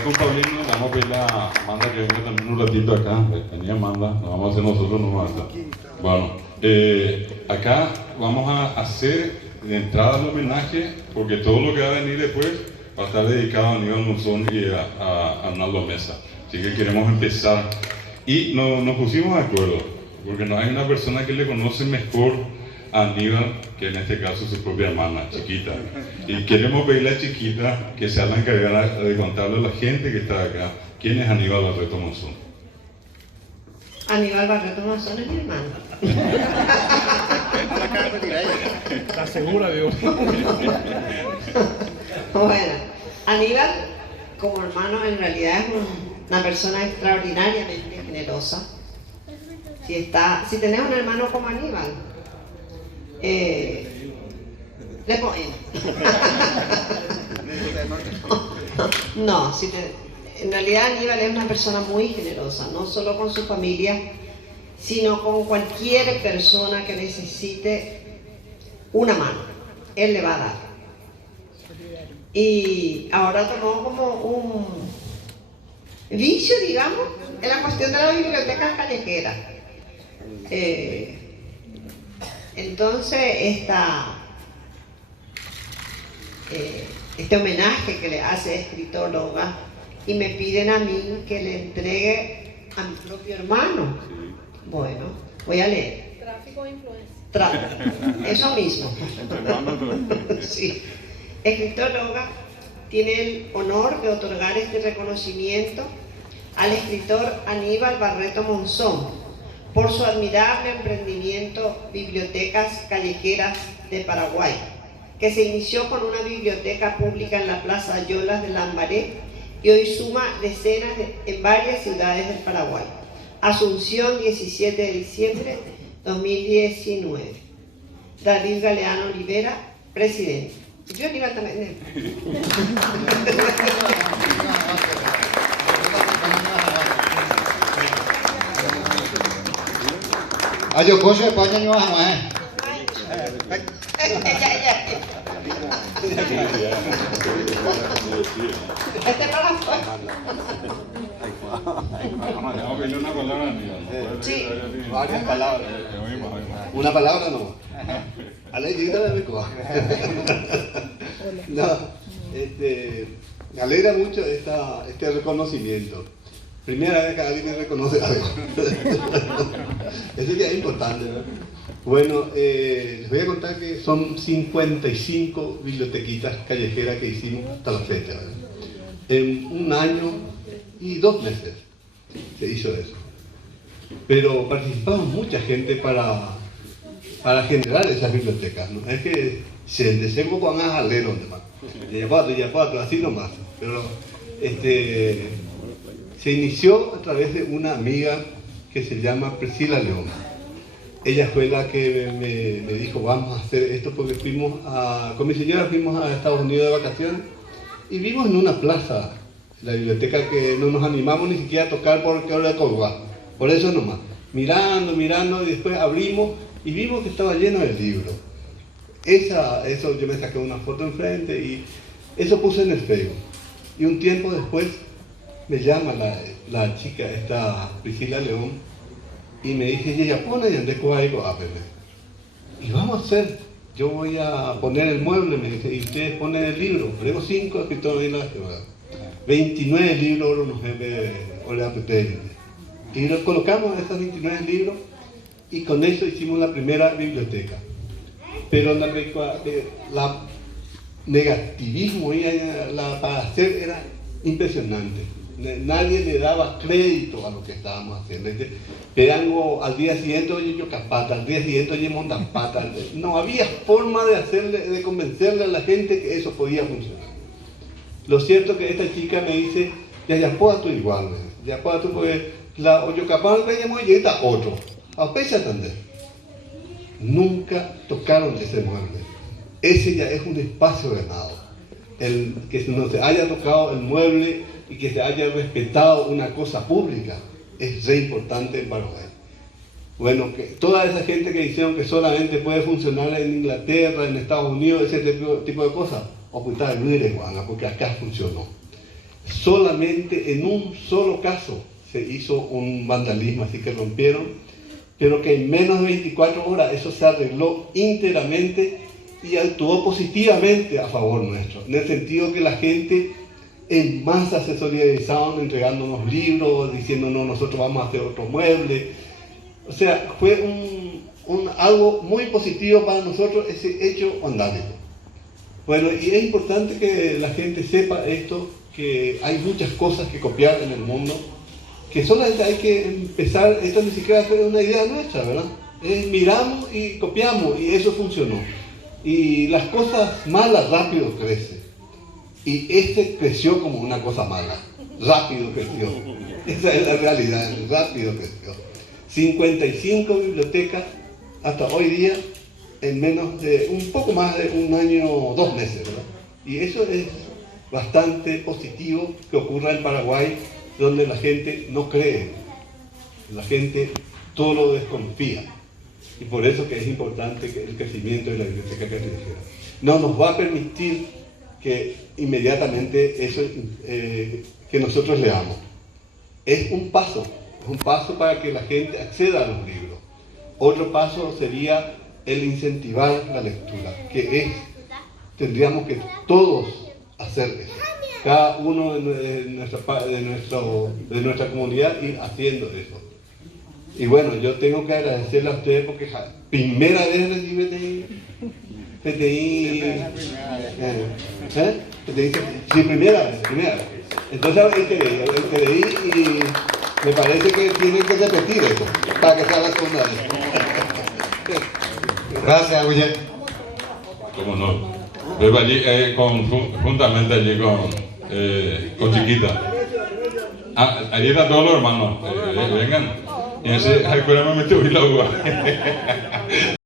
acá con Paulino, vamos a pedirle a Amanda que venga también un ratito acá. Venía Amanda, nos vamos a hacer nosotros nomás. Bueno, acá vamos a hacer de entrada el homenaje, porque todo lo que va a venir después va a estar dedicado a Aníbal Monzón y a Arnaldo Mesa. Así que queremos empezar. Y nos pusimos de acuerdo, porque no hay una persona que le conoce mejor a Aníbal que en este caso su propia hermana, Chiquita. Y queremos pedirle a Chiquita que sea la encargada de contarle a la gente que está acá quién es Aníbal Barreto Monzón. Aníbal Barreto Monzón es mi hermano. ¿Estás segura, Dios? Bueno, Aníbal como hermano en realidad es una persona extraordinariamente generosa. Si tenés un hermano como Aníbal, le ponemos. No, en realidad Aníbal es una persona muy generosa, no solo con su familia, sino con cualquier persona que necesite una mano, él le va a dar. Y ahora tomó como un vicio, digamos, en la cuestión de la biblioteca callejera. Entonces, este homenaje que le hace escritóloga, y me piden a mí que le entregue a mi propio hermano. Bueno, voy a leer. Tráfico de influencia. Eso mismo. Sí. Escritóloga tiene el honor de otorgar este reconocimiento al escritor Aníbal Barreto Monzón por su admirable emprendimiento Bibliotecas Callejeras de Paraguay, que se inició con una biblioteca pública en la Plaza Ayolas de Lambaré y hoy suma decenas en varias ciudades del Paraguay. Asunción, 17 de diciembre 2019. David Galeano Olivera, presidente. Yo Aníbal también. Yo coche de paña no vas a Este para Vamos a pedirle una palabra a Aníbal. Sí. varias palabras. Una palabra no. Alegría de rico. No, me alegra mucho este reconocimiento. Primera vez que alguien me reconoce algo. Eso ya es importante, ¿no? Bueno, les voy a contar que son 55 bibliotequitas callejeras que hicimos hasta la fecha, ¿verdad? En un año y 2 meses se hizo eso. Pero participamos mucha gente para generar esas bibliotecas, ¿no? Es que se deseco con ajalero, de así nomás. Pero se inició a través de una amiga que se llama Priscila León. Ella fue la que me dijo, vamos a hacer esto, porque con mi señora fuimos a Estados Unidos de vacaciones y vimos en una plaza, la biblioteca, que no nos animamos ni siquiera a tocar porque era colgada. Por eso nomás, mirando, y después abrimos y vimos que estaba lleno de libros. Eso yo me saqué una foto enfrente y eso puse en el Facebook. Y un tiempo después me llama la chica, esta Priscila León, y me dice, ella pone y andé con algo, y vamos a hacer, yo voy a poner el mueble, me dice, y ustedes ponen el libro. Ponemos 5 escritores en la ciudad, 29 libros y los colocamos esos 29 libros, y con eso hicimos la primera biblioteca. Pero la negativismo para hacer era impresionante. Nadie le daba crédito a lo que estábamos haciendo. Perango al día siguiente, oye, Yocapata, al día siguiente, oye, Mondampata. No había forma de convencerle a la gente que eso podía funcionar. Lo cierto es que esta chica me dice, ya puedo tú igual, ya puedo tú, porque la Oyocapata veíamos y está otro. A pesar de atender. Nunca tocaron ese mueble. Ese ya es un espacio ganado. El que no se haya tocado el mueble y que se haya respetado una cosa pública es re importante en Paraguay. Bueno, que toda esa gente que dijeron que solamente puede funcionar en Inglaterra, en Estados Unidos, ese tipo de cosas, ocultar el Juana, porque acá funcionó. solamente en un solo caso se hizo un vandalismo, así que rompieron, pero que en menos de 24 horas eso se arregló íntegramente y actuó positivamente a favor nuestro, en el sentido que la gente en masa se solidarizaron entregándonos libros, diciéndonos nosotros vamos a hacer otro mueble. O sea, fue algo muy positivo para nosotros ese hecho vandálico. Bueno, y es importante que la gente sepa esto, que hay muchas cosas que copiar en el mundo, que solamente hay que empezar, esto ni siquiera es una idea nuestra, ¿verdad? Miramos y copiamos y eso funcionó. Y las cosas malas rápido crecen. Y este creció como una cosa mala, rápido creció. Esa es la realidad, rápido creció. 55 bibliotecas hasta hoy día en menos de, un poco más de un año, 2 meses, ¿verdad? Y eso es bastante positivo que ocurra en Paraguay, donde la gente no cree, la gente todo lo desconfía. Y por eso que es importante que el crecimiento de la biblioteca callejera no nos va a permitir que inmediatamente eso que nosotros leamos. Es un paso para que la gente acceda a los libros. Otro paso sería el incentivar la lectura, tendríamos que todos hacer eso. Cada uno de nuestra comunidad ir haciendo eso. Y bueno, yo tengo que agradecerle a ustedes porque primera vez recibí PTI, sí, primera vez. Entonces el PTI y me parece que tienen que repetir eso para que sea la segunda vez. Gracias, William. ¿Cómo no? Luego allí, juntamente allí con Chiquita. Allí están todos los hermanos. Vengan. Y ese, ay, me metí la agua.